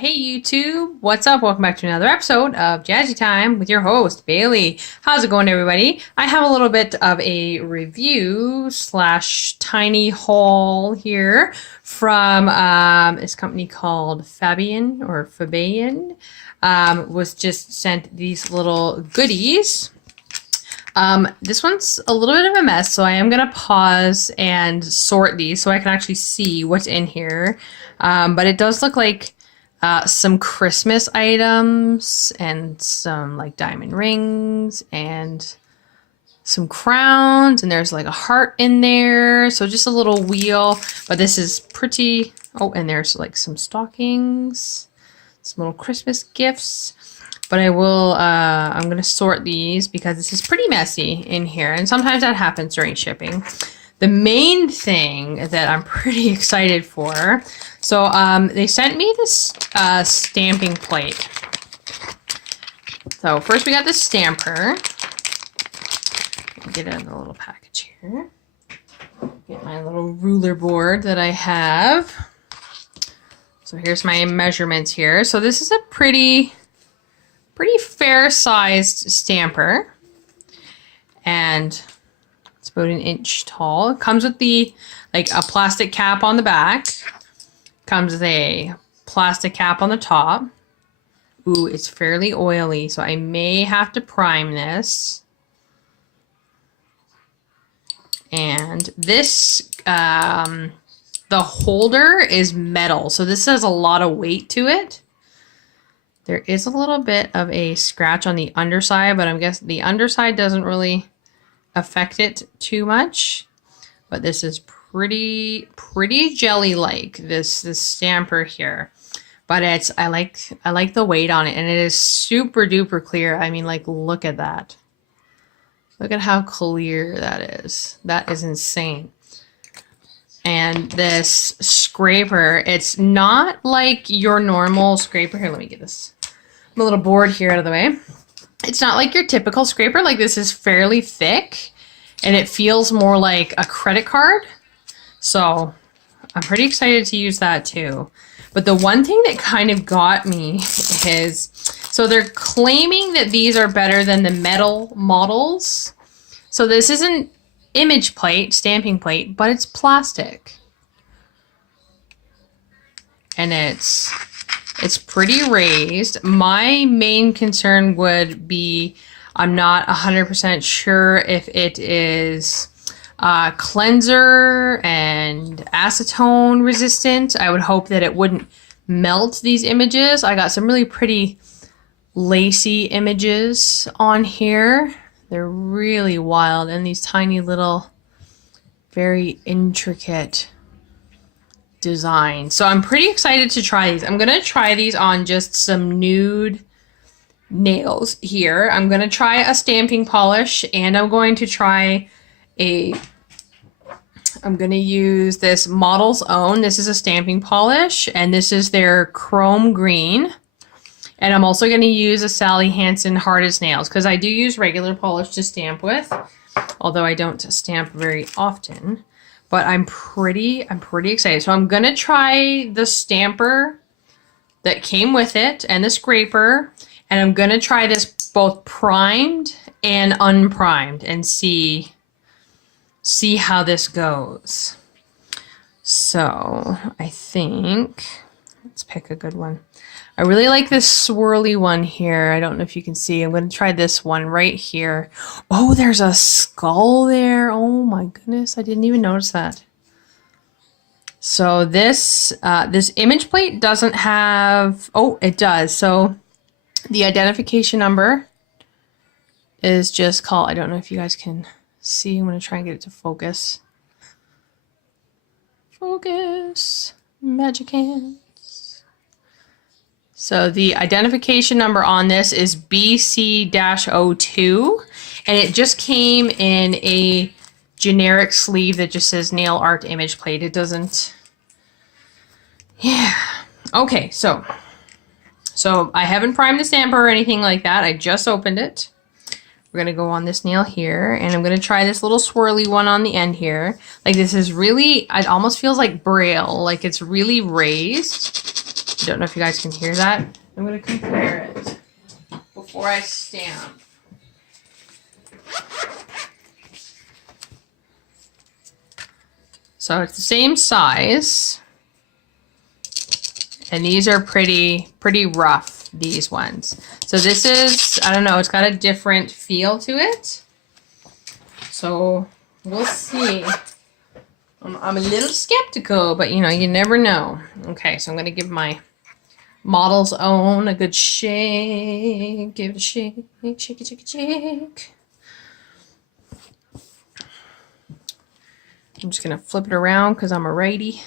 Hey YouTube, what's up? Welcome back to another episode of Jazzy Time with your host, Bailey. How's it going, everybody? I have a little bit of a review slash tiny haul here from this company called Fabiyan or Fabiyan. Was just sent these little goodies. This one's a little bit of a mess, so I am going to pause and sort these so I can actually see what's in here. But it does look like some Christmas items and some like diamond rings and some crowns, and there's like a heart in there. So just a little wheel, but this is pretty. Oh, and there's like some stockings, some little Christmas gifts. But I will, I'm going to sort these because this is pretty messy in here. And sometimes that happens during shipping. The main thing that I'm pretty excited for, so they sent me this stamping plate. So first we got the stamper. Get it in a little package here. Get my little ruler board that I have. So here's my measurements here. So this is a pretty fair-sized stamper, and it's about 1 inch tall. It comes with the a plastic cap on the back. Comes with a plastic cap on the top. Ooh, it's fairly oily, so I may have to prime this. And this, the holder is metal, so this has a lot of weight to it. There is a little bit of a scratch on the underside, but I'm guessing the underside doesn't really affect it too much. But this is pretty jelly-like, this stamper here. But it's I like the weight on it, and it is super duper clear. I mean, like, look at that. Look at how clear that is. That is insane. And this scraper, it's not like your normal scraper. Here, let me get this my little board here out of the way. It's not like your typical scraper. Like, this is fairly thick, and it feels more like a credit card. So I'm pretty excited to use that too. But the one thing that kind of got me is, so they're claiming that these are better than the metal models. So this isn't image plate, stamping plate, but it's plastic. And it's pretty raised. My main concern would be, I'm not 100% sure if it is cleanser and acetone resistant. I would hope that it wouldn't melt these images. I got some really pretty lacy images on here. They're really wild, and these tiny little, very intricate designs. So I'm pretty excited to try these. I'm going to try these on just some nude nails here. I'm going to try a stamping polish, and I'm going to try I'm going to use this Model's Own. This is a stamping polish, and this is their chrome green. And I'm also going to use a Sally Hansen Hard as Nails, because I do use regular polish to stamp with, although I don't stamp very often. But I'm pretty excited. So I'm going to try the stamper that came with it and the scraper, and I'm going to try this both primed and unprimed and see how this goes. So I think, let's pick a good one. I really like this swirly one here. I don't know if you can see. I'm going to try this one right here. Oh, there's a skull there. Oh my goodness, I didn't even notice that. So this image plate doesn't have, oh, it does. So the identification number is just called, I don't know if you guys can see. I'm going to try and get it to focus. Focus, magic hands. So the identification number on this is BC-02, and it just came in a generic sleeve that just says nail art image plate. It doesn't, yeah. Okay, so I haven't primed the stamper or anything like that. I just opened it. We're going to go on this nail here, and I'm going to try this little swirly one on the end here. Like, this is really, it almost feels like braille, like it's really raised. Don't know if you guys can hear that. I'm going to compare it before I stamp. So it's the same size. And these are pretty rough, these ones. So this is, I don't know, it's got a different feel to it. So we'll see. I'm a little skeptical, but you know, you never know. Okay, so I'm going to give my Model's Own a good shake. Give it a shake, shake it, shake it, shake. I'm just going to flip it around because I'm a righty.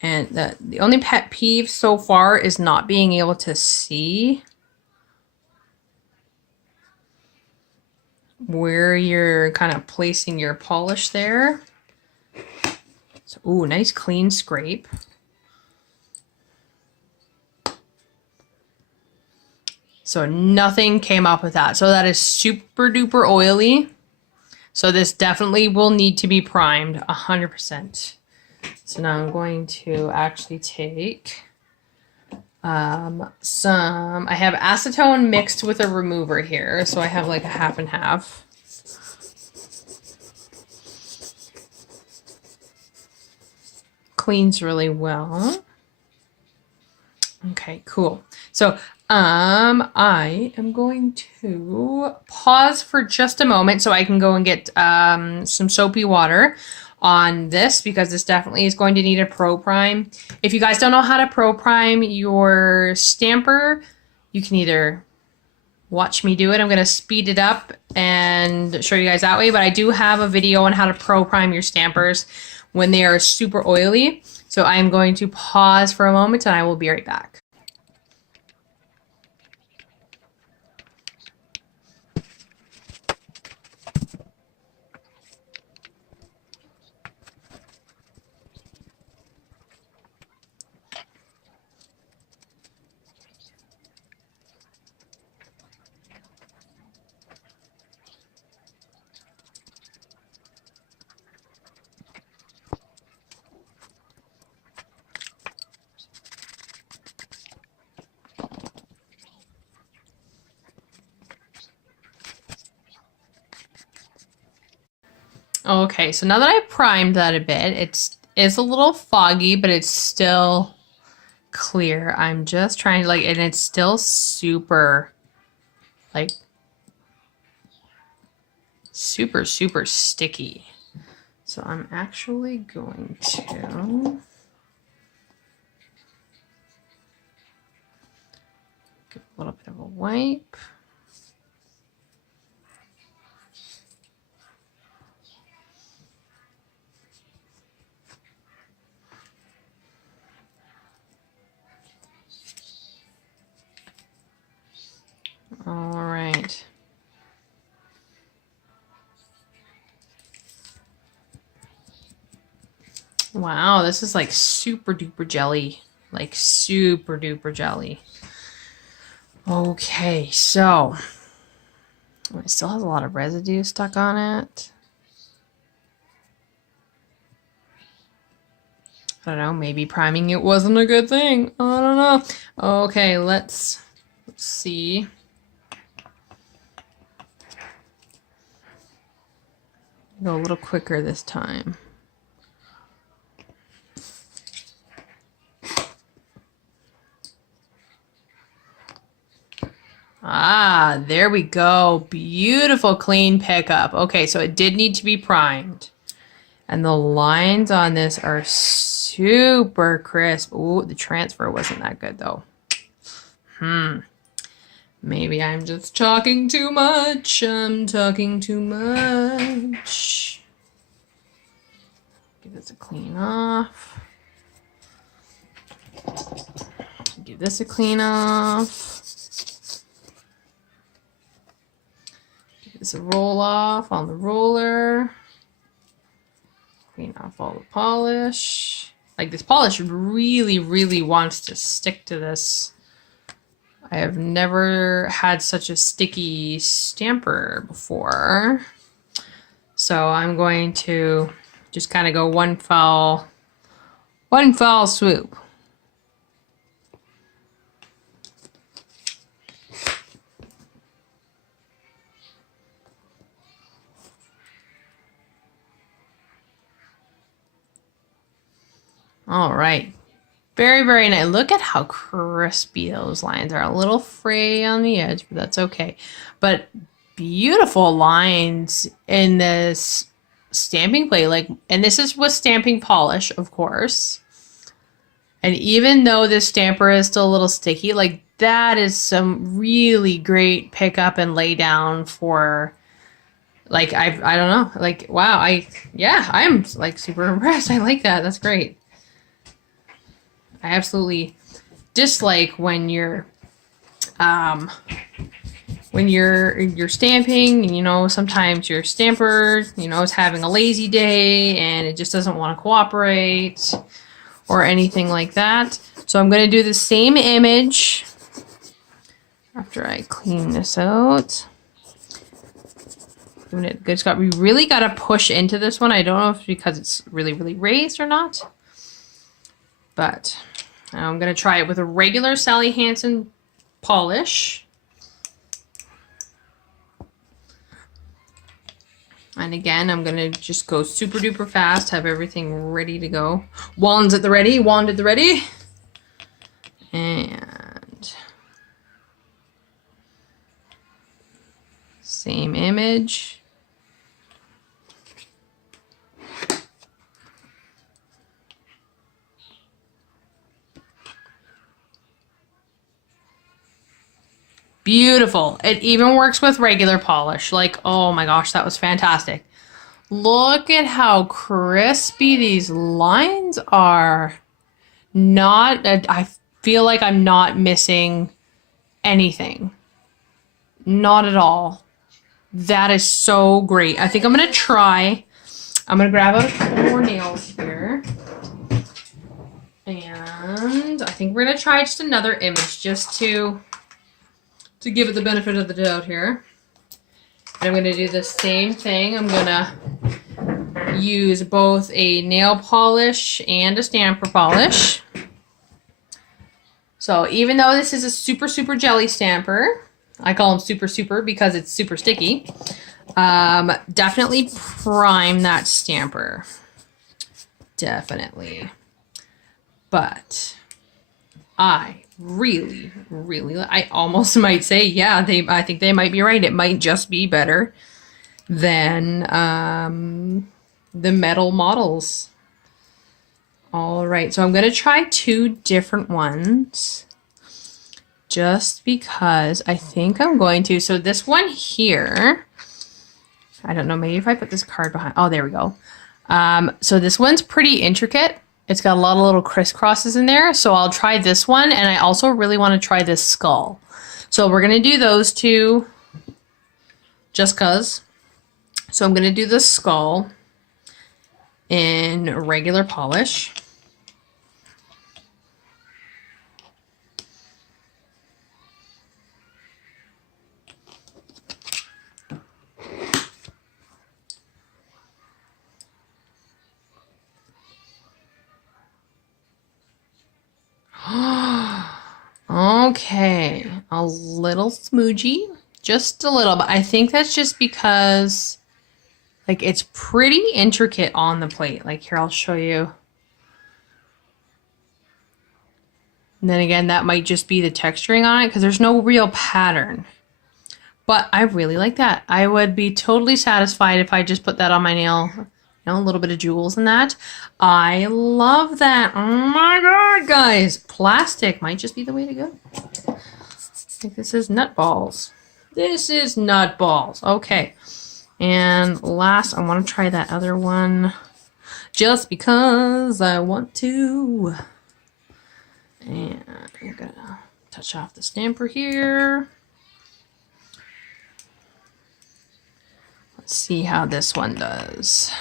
And the only pet peeve so far is not being able to see where you're kind of placing your polish there. So, ooh, nice clean scrape. So nothing came up with that. So that is super duper oily. So this definitely will need to be primed 100%. So now I'm going to actually take some, I have acetone mixed with a remover here. So I have like a half and half. Cleans really well. Okay, cool. So I am going to pause for just a moment so I can go and get some soapy water on this, because this definitely is going to need a pro prime. If you guys don't know how to pro prime your stamper, you can either watch me do it. I'm going to speed it up and show you guys that way, but I do have a video on how to pro prime your stampers when they are super oily. So I'm going to pause for a moment and I will be right back. Okay, so now that I've primed that a bit, it's a little foggy, but it's still clear. I'm just trying to like, and it's still super, like, super sticky. So I'm actually going to give a little bit of a wipe. All right. Wow, this is like super duper jelly. Like super duper jelly. Okay, so it still has a lot of residue stuck on it. I don't know, maybe priming it wasn't a good thing. I don't know. Okay, let's see. Go a little quicker this time. Ah, there we go. Beautiful clean pickup. Okay, so it did need to be primed. And the lines on this are super crisp. Ooh, the transfer wasn't that good though. Maybe I'm just talking too much. I'm talking too much. Give this a clean off. Give this a clean off. Give this a roll off on the roller. Clean off all the polish. Like this polish really wants to stick to this. I have never had such a sticky stamper before. So I'm going to just kind of go one foul swoop. All right. Very, very nice. Look at how crispy those lines are. A little fray on the edge, but that's okay. But beautiful lines in this stamping plate. Like, and this is with stamping polish, of course. And even though this stamper is still a little sticky, like that is some really great pick up and lay down for, like, I don't know, like, wow, I'm like super impressed. I like that. That's great. I absolutely dislike when you're stamping and, you know, sometimes your stamper, you know, is having a lazy day and it just doesn't want to cooperate or anything like that. So I'm going to do the same image after I clean this out. Doing it good, Scott. We really got to push into this one. I don't know if it's because it's really, really raised or not, but I'm going to try it with a regular Sally Hansen polish. And again, I'm going to just go super duper fast, have everything ready to go. Wand at the ready, wand at the ready. And same image. Beautiful. It even works with regular polish. Like, oh my gosh, that was fantastic. Look at how crispy these lines are. I feel like I'm not missing anything. Not at all. That is so great. I think I'm going to grab out a couple more nails here. And I think we're going to try just another image just to give it the benefit of the doubt here. And I'm going to do the same thing. I'm going to use both a nail polish and a stamper polish. So even though this is a super, super jelly stamper, I call them super, super because it's super sticky, definitely prime that stamper. Definitely. But I really, really, I almost might say, yeah, I think they might be right. It might just be better than the metal models. All right, so I'm going to try two different ones just because I think I'm going to. So this one here, I don't know, maybe if I put this card behind. Oh, there we go. So this one's pretty intricate. It's got a lot of little crisscrosses in there. So I'll try this one. And I also really want to try this skull. So we're going to do those two just because. So I'm going to do the skull in regular polish. Okay, a little smoogy, just a little, but I think that's just because, like, it's pretty intricate on the plate. Like, here, I'll show you. And then again, that might just be the texturing on it because there's no real pattern. But I really like that. I would be totally satisfied if I just put that on my nail. You know, a little bit of jewels in that. I love that. Oh my god, guys. Plastic might just be the way to go. I think this is nutballs. This is nutballs. Okay. And last, I want to try that other one. Just because I want to. And I'm going to touch off the stamper here. Let's see how this one does.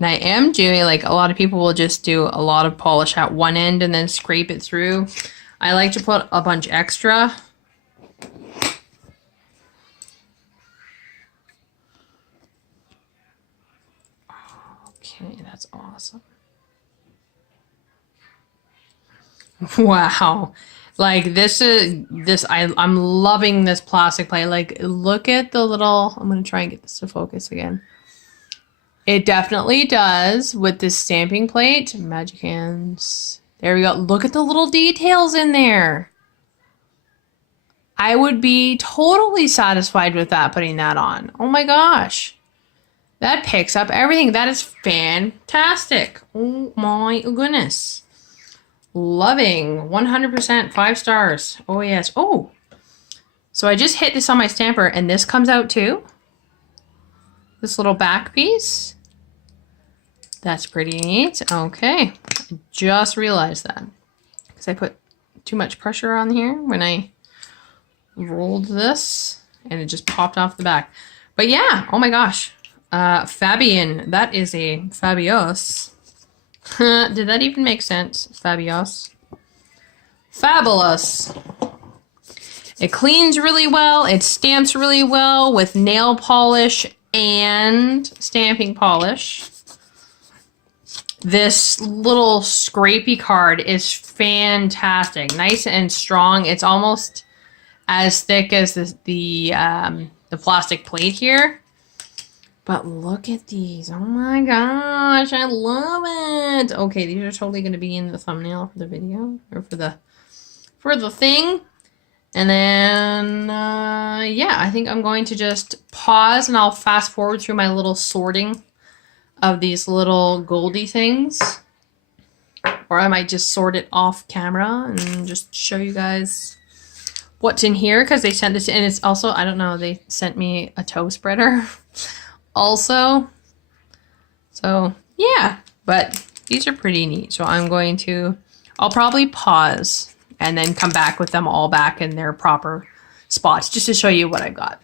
And I am doing, like, a lot of people will just do a lot of polish at one end and then scrape it through. I like to put a bunch extra. Okay, that's awesome. Wow. Like I'm loving this plastic plate. Like look at the little, I'm going to try and get this to focus again. It definitely does with this stamping plate. Magic hands. There we go. Look at the little details in there. I would be totally satisfied with that, putting that on. Oh my gosh. That picks up everything. That is fantastic. Oh my goodness. Loving. 100%. 5 stars. Oh yes. Oh. So I just hit this on my stamper and this comes out too. This little back piece. That's pretty neat. Okay. I just realized that. Because I put too much pressure on here when I rolled this. And it just popped off the back. But yeah. Oh my gosh. Fabiyan. That is a Fabios. Did that even make sense? Fabios. Fabulous. It cleans really well. It stamps really well with nail polish and stamping polish. This little scrapey card is fantastic. Nice and strong. It's almost as thick as the plastic plate here. But look at these. Oh my gosh, I love it. Okay, these are totally going to be in the thumbnail for the video or for the thing. And then yeah, I think I'm going to just pause and I'll fast forward through my little sorting of these little Goldie things. Or I might just sort it off camera and just show you guys what's in here because they sent this, and it's also, I don't know, they sent me a toe spreader also. So yeah, but these are pretty neat. So I'll probably pause and then come back with them all back in their proper spots just to show you what I got.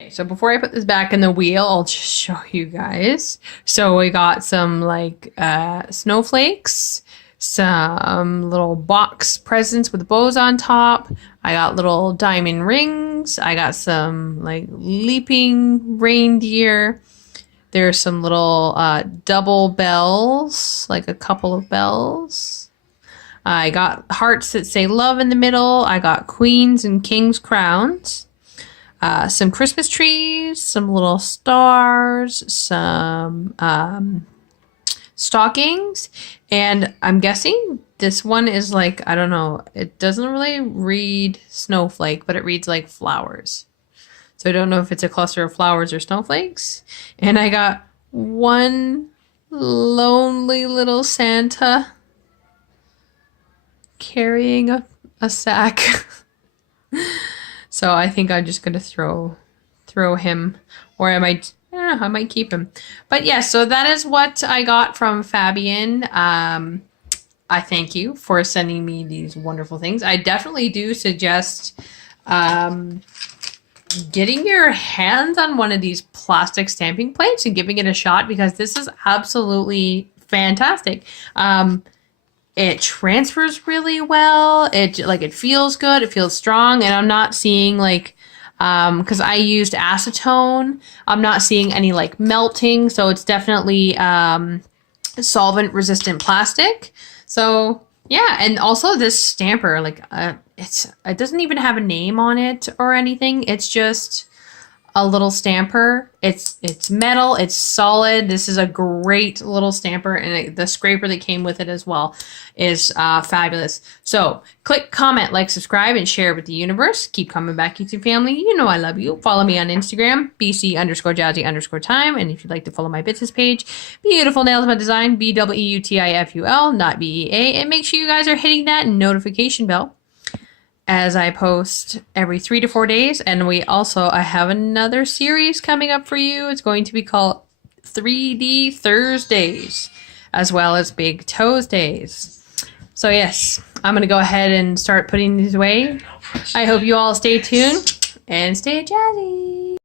Okay, so before I put this back in the wheel, I'll just show you guys. So we got some like snowflakes, some little box presents with bows on top. I got little diamond rings. I got some like leaping reindeer. There's some little double bells, like a couple of bells. I got hearts that say love in the middle. I got queens and kings crowns. Some Christmas trees, some little stars, some stockings, and I'm guessing this one is like, I don't know, it doesn't really read snowflake, but it reads like flowers. So I don't know if it's a cluster of flowers or snowflakes. And I got one lonely little Santa carrying a sack. So I think I'm just gonna throw him, or I don't know, I might keep him. But yeah, so that is what I got from Fabiyan. I thank you for sending me these wonderful things. I definitely do suggest getting your hands on one of these plastic stamping plates and giving it a shot, because this is absolutely fantastic. It transfers really well. It feels good. It feels strong. And I'm not seeing like, because I used acetone, I'm not seeing any like melting. So it's definitely solvent resistant plastic. So yeah. And also this stamper, like it doesn't even have a name on it or anything. It's just a little stamper. It's metal. It's solid. This is a great little stamper, and the scraper that came with it as well is fabulous. So click, comment, like, subscribe, and share with the universe. Keep coming back, YouTube family. You know I love you. Follow me on Instagram, BC_Jazzy_time. And if you'd like to follow my business page, Beautiful Nails by Design, BWEUTIFUL, not BEA. And make sure you guys are hitting that notification bell as I post every 3 to 4 days. And I have another series coming up for you. It's going to be called 3D Thursdays, as well as Big Toes Days. So yes, I'm going to go ahead and start putting these away. I hope you all stay tuned and stay jazzy.